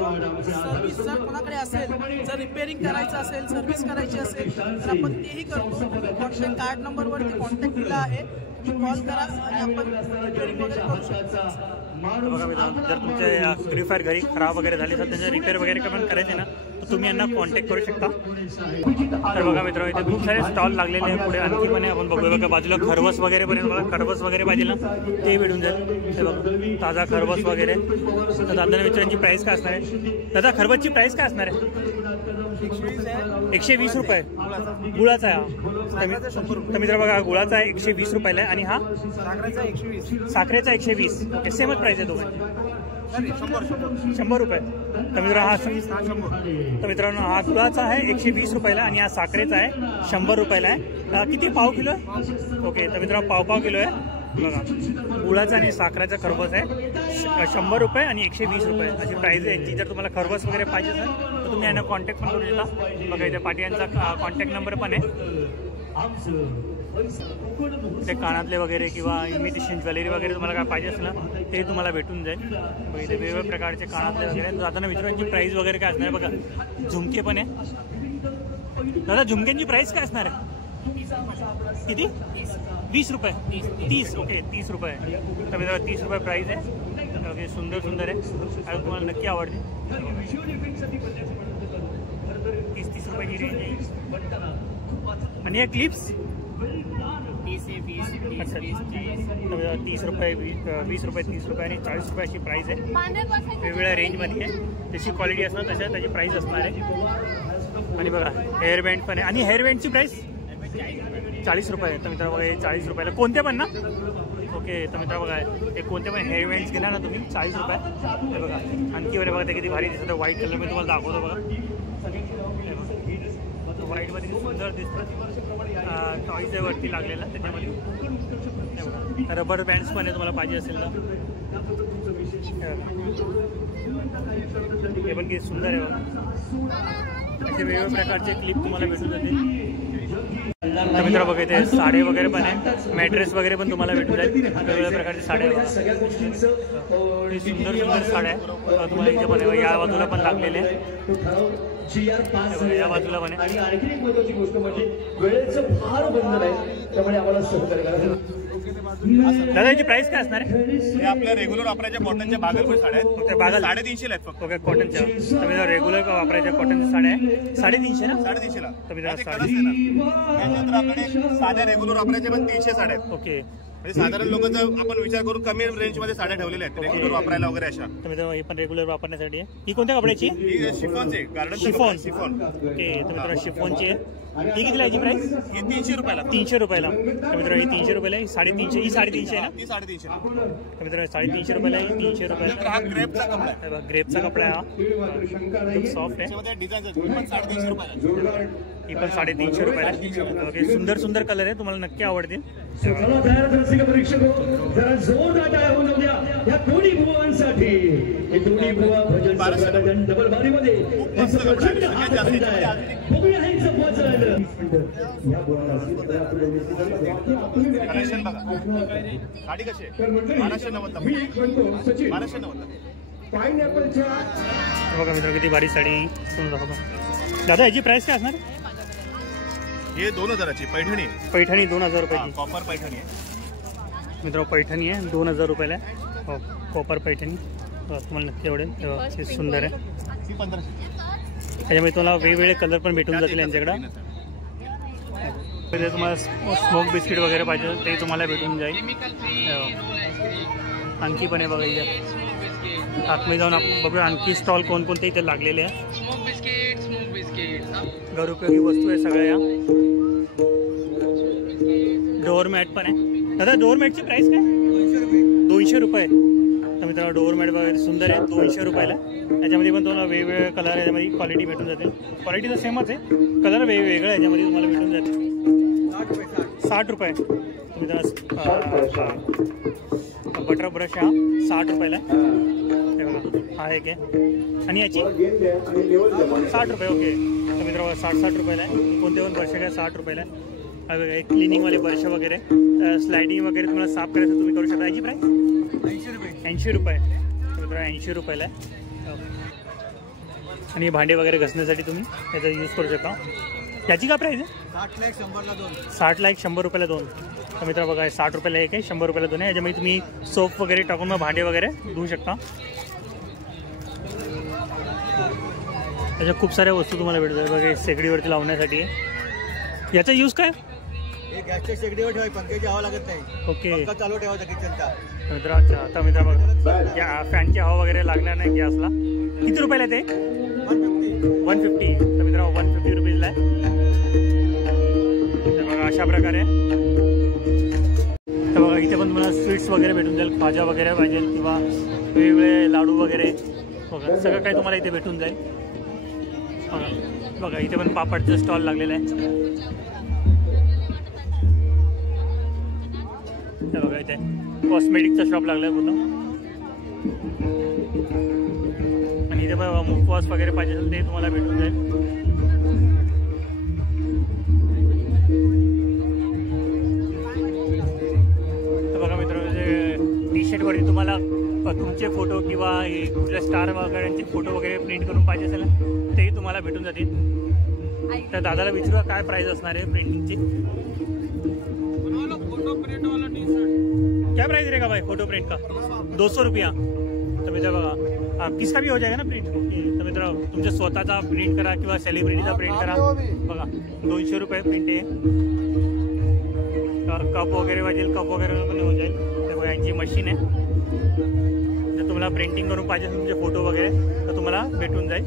सर्व्हिस जर कोणाकडे असेल, जर रिपेअरिंग करायचं असेल, सर्व्हिस करायची असेल तर आपण तेही करतो. कॉन्टॅक्ट कार्ड नंबरवरती कॉन्टॅक्ट दिला आहे, तुम्ही कॉल करा आणि आपण रिपेअरिंग वगैरे करू शकतो. बघा मित्रांनो, जर तुमचे प्युरिफायर घरी खराब वगैरे झाले तर त्यांचं रिपेअर वगैरे पण करायचे ना, तर तुम्ही यांना कॉन्टॅक्ट करू शकता. तर बघा मित्रांनो, इथे खूप सारे स्टॉल लागलेले आहे. पुढे आणखी पण आपण बघूया. बघा बाजूला खरवस वगैरे पण आहे. मला खरवस वगैरे पाहिजे ना ते भेटून जाईल. हे बघा ताजा खरवस वगैरे. तर दादाने मित्रांची प्राईस काय असणार आहे? दादा खरवसची प्राईस काय असणार आहे? 120 रुपये. गुळाचा आहे. तर मित्र बघा, गुळाचा आहे 120 रुपयाला आहे आणि हा साखरेचा 120. ओके, सेमच प्राईस आहे दोघांची. 100 रुपये. तर मित्रांनो हा गुळाचा आहे 120 रुपयाला आणि हा साखरेचा आहे 100 रुपयाला आहे. किती पाव किलो आहे? ओके, तर मित्रांनो पाव किलो आहे. बघा गुळाचा आणि साखरेचा खरवस आहे 100 रुपये आणि 120 रुपये अशी प्राईज आहे यांची. जर तुम्हाला खरवस वगैरे पाहिजे असेल तर तुम्ही यांना कॉन्टॅक्ट पण करू शकता. बघा इथे पाटी यांचा कॉन्टॅक्ट नंबर पण आहे. ते कानातले वगैरे किंवा इमिटेशन ज्वेलरी वगैरे तुम्हाला काय पाहिजे असेल ना ते तुम्हाला भेटून जाईल. इथे वेगवेगळ्या प्रकारचे कानातले वगैरे. दादांना विचारांची प्राईस वगैरे काय असणार आहे? बघा झुमके पण आहे. दादा झुमक्यांची प्राईस काय असणार आहे? किती? 20 रुपये. 30. ओके 30 रुपये. तर मित्रांनो 30 रुपये प्राईस आहे. ओके सुंदर सुंदर आहे आणि तुम्हाला नक्की आवडते. 30 रुपयाची रेंज आहे. आणि हे क्लिप्स अच्छा 30 रुपये 20 रुपये 30 रुपये आणि 40 रुपये अशी प्राईस आहे. वेगवेगळ्या रेंजमध्ये आहे. जशी क्वालिटी असणार तशा त्याची प्राईस असणार आहे. आणि बघा हेअर बँड पण आहे. आणि हेअर बँडची प्राईस 40 रुपये. तर मित्रांनो बघा 40 रुपयाला कोणते पण ना. ओके तर मित्रांनो बघा हे कोणते पण हेअर बँड्स घेणार ना तुम्ही 40 रुपये. हे बघा आणखी वगैरे बघा ते किती भारी दिसतं. व्हाईट कलर मी तुम्हाला दाखवतो. बघा व्हाईटमध्ये सुंदर दिसतं. टॉईज आहे वरती लागलेला त्याच्यामध्ये. रबर बँड्स पण आहे तुम्हाला पाहिजे असेल ना. हे पण किती सुंदर आहे. बघा असे वेगवेगळ्या प्रकारचे क्लिप तुम्हाला भेटून जातील. तर मित्र बघा इथे साडे वगैरे पण आहे. मॅट्रेस वगैरे पण तुम्हाला भेटून जाईल. वेगवेगळ्या प्रकारचे साड्या सुंदर सुंदर साड्या तुम्हाला इथे पण या बाजूला पण लागलेले या बाजूला पण आहे. आणखी एक महत्त्वाची गोष्ट म्हणजे वेळेचं फार बंधन आहे, त्यामुळे आम्हाला सहकार्य करा. दादा याची प्राइस काय असणार आहे? हे आपल्या रेग्युलर वापरायच्या कॉटनच्या बागलपूर साड्या आहेत. ते बागल 350 ला आहेत फक्त. ओके कॉटनच्या. तर रेग्युलर वापरायच्या कॉटनच्या साड्या आहे 350 ना. 350 ला. तर मित्रांनो त्यानंतर आपल्याकडे साध्या रेग्युलर वापरायच्या पण 300 साड्या आहेत. ओके म्हणजे साधारण लोक जर आपण विचार करून कमी रेंजमध्ये साड्या ठेवलेल्या आहेत रेग्युलर वापरायला वगैरे अशा. तर मित्रांनो ही पण रेग्युलर वापरण्यासाठी आहे. ही कोणत्या कपड्याची? ही शिफॉनची गार्डन शिफॉन. शिफॉन. ओके तर मित्रांनो शिफॉनची आहे. ही कितीला याची प्राइस? ही 300 रुपयाला. 300 रुपयाला. तर मित्रांनो ही 300 रुपयाला आहे. 350 ही 350 आहे ना. ती 350 ला. तर मित्रांनो 350 रुपयाला आहे. 300 रुपयाला. हा ग्रेपचा कपडा आहे. ग्रेपचा कपडा आहे हा. खूप सॉफ्ट आहे. त्यामध्ये डिझाईन आहेत. पण 350 रुपयाला. ही पण 350 रुपयाला. ओके सुंदर सुंदर कलर आहे तुम्हाला नक्की आवडतील. जरा जोरदार टाळ्या होऊन द्या या दोन्ही भुवांसाठी. हे दोन्ही भुवा भजन डबल बारीमध्ये बघूया हे जपवायचं. कलेक्शन बघा. साडी कशी आहे? 1290. 1290. बघा मित्र किती भारी साडी दाखवतो. दादा याची प्राइस काय असणार? हे 2000 ची पैठणी. पैठणी 2000 रुपयाची. कॉपर पैठणी आहे मित्र. पैठणी आहे 2000 रुपयाला आहे. कॉपर पैठणी तुम्हाला नक्की आवडेल. ते सुंदर आहे. त्याच्यामध्ये तुम्हाला वेगवेगळे कलर पण भेटून जातील यांच्याकडं. तुम्हाला स्मोक बिस्किट वगैरे पाहिजे ते तुम्हाला भेटून जाईल. आणखी पण आहे बघा इथे आतमध्ये जाऊन आपण बघूया आणखी स्टॉल कोणकोणते इथे लागलेले आहे. घरोपयोगी वस्तू आहे सगळ्या. डोअरमॅट पण आहे. दादा डोअरमॅटची प्राइस काय? 200 रुपये. तर मित्रांनो डोअरमॅट वगैरे सुंदर आहे 200 रुपयाला. त्याच्यामध्ये पण तुम्हाला वेगवेगळे कलर आहे. याच्यामध्ये क्वालिटी भेटून जाते. क्वालिटी तर सेमच आहे. कलर वेगवेगळं याच्यामध्ये तुम्हाला भेटून जाते. 60 रुपये. बटर ब्रश हा 60 रुपयाला आहे. बघा हा एक आहे. आणि याची 60 रुपये. ओके तर मित्रांनो 60 रुपयाला आहे. कोणते पण ब्रश काय 60 रुपयाला आहे. एक क्लिनिंगवाले ब्रश वगैरे स्लायडिंग वगैरे तुम्हाला साफ करायचं तुम्ही करू शकता. याची प्राईस 80 रुपये. तर मित्रांनो 80 रुपयाला आहे. आणि भांडे वगैरे घसण्यासाठी तुम्ही याचा यूज करू शकता. याची काय प्राईस आहे? 60 लाख 100ला 2. 60 लाख 100 रुपयाला 2. तर मित्र बघा 60 रुपयाला एक आहे, 100 रुपयाला 2 आहे. याच्यामध्ये तुम्ही सोप वगैरे टाकून मग भांडे वगैरे धुवू शकता. याच्या खूप साऱ्या वस्तू तुम्हाला भेटतात बघा. शेगडीवरती लावण्यासाठी याचा यूज काय? हे गॅसच्या शेगडीवर ठेवायचं, पंख्याची हवा लागत नाही. ओके पंखा चालू ठेवायचा किचनचा. मित्र अच्छा. आता मित्र बघा या फॅनची हवा वगैरे लागणार नाही गॅसला. किती रुपयाला ते? 150. तर मित्र 150 रुपीजला आहे. तर बघा अशा प्रकारे. तर बघा इथे पण तुम्हाला स्वीट्स वगैरे भेटून जाईल, खाजा वगैरे पाहिजे किंवा वेगवेगळे लाडू वगैरे बघा सगळं काही तुम्हाला इथे भेटून जाईल. बघा इथे पण पापडचं स्टॉल लागलेलं आहे. हे बघा इथे कॉस्मेटिकचा शॉप लागला आहे पूर्ण. आणि इथे बघा मुखवास वगैरे पाहिजे असेल ते तुम्हाला भेटून जाईल. तर बघा मित्रांनो टी शर्टवरती तुम्हाला तुमचे फोटो किंवा कुठल्या स्टार वगैरेंचे फोटो वगैरे प्रिंट करून पाहिजे असेल ना तेही तुम्हाला भेटून जातील. तर दादाला विचारूया काय प्राइस असणार आहे प्रिंटिंगची. क्या प्राइस रहेगा भाई फोटो प्रिंट का? 200 रुपया. तर मित्र बघा किसका भी हो जाएगा ना प्रिंट. तर मित्र तुमच्या स्वतःचा प्रिंट करा किंवा सेलिब्रिटीचा प्रिंट करा. बघा 200 रुपये प्रिंट आहे. कप वगैरे वाजेल, कप वगैरे पण हो जाईल. तर बघा यांची मशीन आहे. जर तुम्हाला प्रिंटिंग करून पाहिजे तुमचे फोटो वगैरे तर तुम्हाला भेटून जाईल.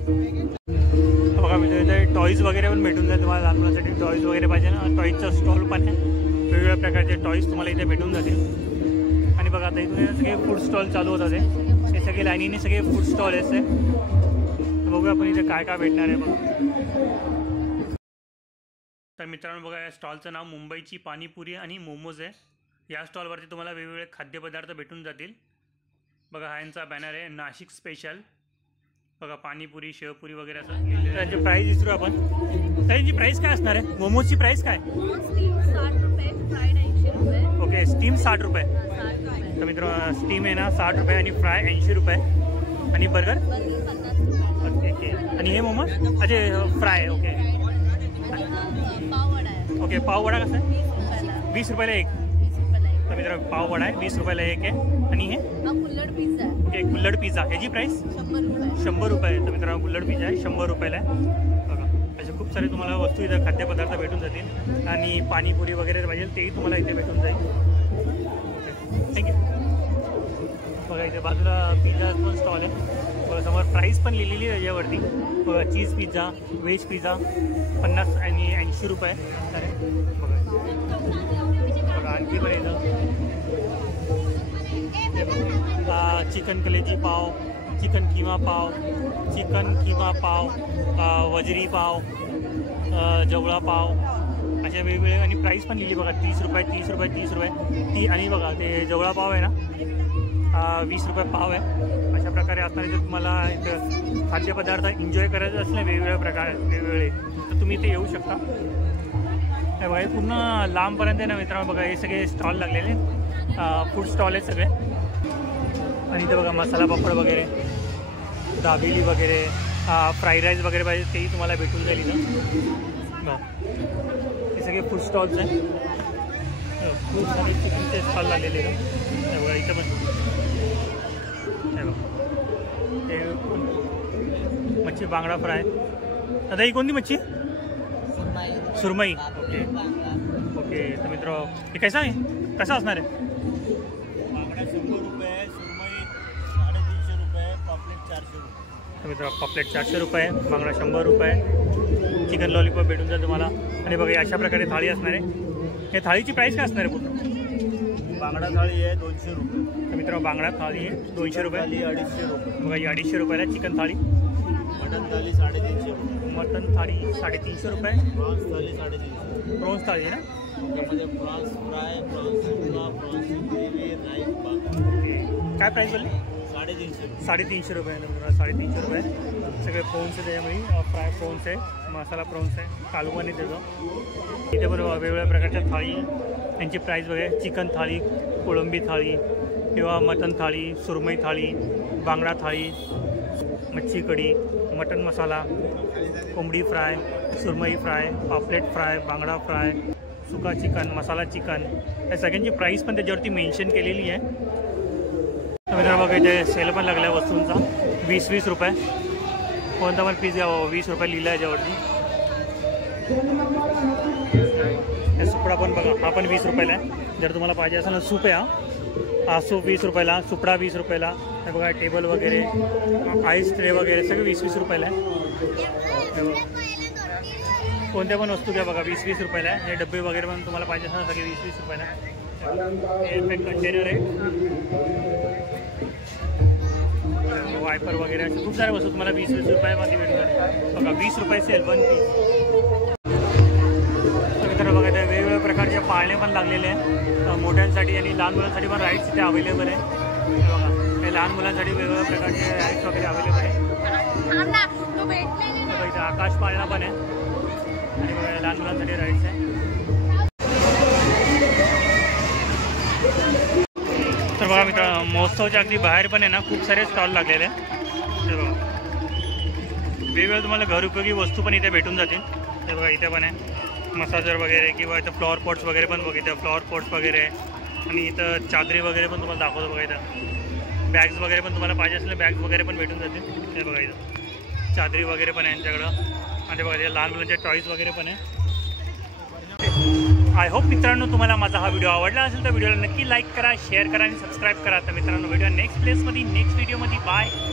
बघा मित्र इथे टॉईज वगैरे पण भेटून जाईल तुम्हाला. लहान मुलांसाठी टॉईज वगैरे पाहिजे ना टॉईजचा स्टॉल पण आहे. वेगवेगळ्या प्रकारचे टॉईज तुम्हाला इथे भेटून जातील. आणि बघा आता इथून सगळे फूड स्टॉल चालू होतात. हे सगळे लाईनीने सगळे फूड स्टॉल आहेत. तर बघूया आपण इथे काय काय भेटणार आहे बघा. तर मित्रांनो बघा या स्टॉलचं नाव मुंबईची पाणीपुरी आणि मोमोज आहे. या स्टॉलवरती तुम्हाला वेगवेगळे खाद्यपदार्थ भेटून जातील. बघा हा यांचा बॅनर आहे नाशिक स्पेशल. बघा पाणीपुरी शेवपुरी वगैरे असं लिहिलेलं. त्यांची प्राईस विचारू आपण. त्यांची प्राईस काय असणार आहे? मोमोजची प्राईस काय? 60 रुपये, फ्राईड 80 रुपये. ओके स्टीम 60 रुपये. तर मित्र स्टीम आहे ना 60 रुपये आणि फ्राय 80 रुपये आणि बर्गर ओके. आणि हे मोमोज अच्छा फ्राय ओके. ओके पाव वडा कसा आहे? 20 रुपयाला एक. तर मित्र पाव वडा आहे 20 रुपयाला एक आहे. आणि हे कुल्हड पिझ्झा. ओके कुल्हड पिझ्झा ह्याची प्राईस 100 रुपये. तर मित्रांनो कुल्हड पिझ्झा आहे 100 रुपयाला आहे. बघा असे खूप सारे तुम्हाला वस्तू इथं खाद्यपदार्थ भेटून जातील. आणि पाणीपुरी वगैरे पाहिजे तेही तुम्हाला इथे भेटून जाईल. थँक्यू. बघा इथे बाजूला पिझ्झा पण स्टॉल आहे. बघा समोर प्राईस पण लिहिलेली आहे यावरती. बघा चीज पिझ्झा, व्हेज पिझ्झा 50 आणि 80 रुपये. अरे बघा बघा आणखी पण येतं चिकन कलेजी पाव, चिकन किमा पाव, चिकन किमा पाव, वजरी पाव, जवळा पाव अशा वेगवेगळे. आणि प्राईस पण लिहिली बघा 30 रुपये 30 रुपये 30 रुपये आणि बघा ते जवळा पाव आहे ना 20 रुपये पाव आहे. अशा प्रकारे असणारे जर तुम्हाला इथं खाद्यपदार्थ एन्जॉय करायचे असले वेगवेगळ्या प्रकारे वेगवेगळे तर तुम्ही इथे येऊ शकता. हे बघा हे पूर्ण लांबपर्यंत आहे ना मित्रांनो. बघा हे सगळे स्टॉल लागलेले फूड स्टॉल आहेत सगळे. आणि इथे बघा मसाला पापड वगैरे, दाबेली वगैरे, फ्राईड राईस वगैरे पाहिजे तेही तुम्हाला भेटून जाईल इथं. हे सगळे फूड स्टॉल्स आहेत. खूप सारे चिकनचे स्टॉल लागलेले आहेत. बघा इथं पण हे बघा हे मच्छी बांगडा फ्राय. आता ही कोणती मच्छी? सुरमई. Okay okay. तर मित्र हे कसं आहे कसं असणार आहे? बांगडा 100 रुपये, सुरमई 350 रुपये, पॉपलेट 400 रुपये. तर मित्र पॉपलेट 400 रुपये, बांगडा 100 रुपये, चिकन लॉलीपॉप भेटून जाईल तुम्हाला. आणि बघा अशा प्रकारे थाळी असणार आहे. या थाळीची प्राईस काय असणार आहे पूर्ण? बांगडा थाळी आहे 200 रुपये. तर मित्र बांगडा थाळी आहे 200 रुपये. 250 रुपये. बघा ही 250 रुपयाला चिकन थाळी. मटन थाळी 350 रुपये. मटन थाळी 350 रुपये. प्रॉन्स थाळी 350. प्रॉन्स थाळी आहे ना. त्यामध्ये प्रॉन्स फ्राय, प्रॉन्स सुक्का, प्रॉन्स ग्रेव्ही, राईस बाकी. काय प्राईस बोलले? 350. 350 रुपये. 350 रुपये. सगळे प्रॉन्स आहे त्याच्यामध्ये. फ्राय प्रॉन्स आहे, मसाला प्रॉन्स आहे, कालवण आहे त्याचं. इथे पण वेगवेगळ्या प्रकारच्या थाळी यांची प्राईस वगैरे. चिकन थाळी, कोळंबी थाळी किंवा मटन थाळी, सुरमई थाळी, बांगडा थाळी, मच्छी कढी, मटन मसाला, कोंबडी फ्राय, सुरमई फ्राय, पापलेट फ्राय, बांगडा फ्राय, सुका चिकन, मसाला चिकन, या सगळ्यांची प्राईस पण त्याच्यावरती मेन्शन केलेली आहे. मित्रांनो बघा इथे सेल पण लागला आहे वस्तूंचा. 20-20 रुपये कोणता पण पीस घ्यावा, 20 रुपये लिहिला आहे याच्यावरती. सुपडा पण बघा, हा पण 20 रुपयाला आहे. जर तुम्हाला पाहिजे असेल ना सूप आहे, हा सूप 20 रुपयाला, सुपडा 20 रुपयाला. हे बघा टेबल वगैरे, आईस ट्रे वगैरे सगळं 20-20 रुपयाला आहे. कोणत्या पण वस्तू घ्या बघा 20-20 रुपयाला आहे. हे डबे वगैरे पण तुम्हाला पाहिजे असेल ना सगळे 20-20 रुपयाला. एअरपॅक कंटेनर आहे, वायपर वगैरे असे खूप साऱ्या वस्तू तुम्हाला 20-20 रुपयामध्ये भेटून जाते. बघा 20 रुपये सेल 1 पीस. तर बघा त्या वेगवेगळ्या प्रकारचे पाळणे पण लागलेले आहेत मोठ्यांसाठी आणि लहान मुलांसाठी पण राईड्स इथे अवेलेबल आहे. बघा हे लहान मुलांसाठी वेगवेगळ्या प्रकारचे राईड्स वगैरे अवेलेबल आहे. बघा इथे आकाश पाळणा पण आहे आणि बघा लहान मुलांसाठी राईड्स आहे. तर बघा मित्रांनो महोत्सवच्या अगदी बाहेर पण आहे ना खूप सारे स्टॉल लागलेले आहे. हे बघा वेगवेगळ्या तुम्हाला घरउपयोगी वस्तू पण इथे भेटून जातील. हे बघा इथे पण आहे मसाजर वगैरे किंवा इथं फ्लॉवर पॉट्स वगैरे पण बघा इथं फ्लॉवर पॉट्स वगैरे आणि इथं चादरी वगैरे पण तुम्हाला दाखवतो. बघा इथं बॅग्स वगैरे पण तुम्हाला पाहिजे असलेले बॅग्स वगैरे पण भेटून जातील. हे बघा इथं चादरी वगैरे पण आहे यांच्याकडं आणि बघा इथे लहान मुलांचे टॉईज वगैरे पण आहे. आय होप मित्रांनो तुम्हाला माझा हा व्हिडिओ आवडला असेल तर व्हिडिओला नक्की लाईक करा, शेअर करा आणि सबस्क्राईब करा. तर मित्रांनो व्हिडिओ नेक्स्ट प्लेसमध्ये नेक्स्ट व्हिडिओमध्ये बाय.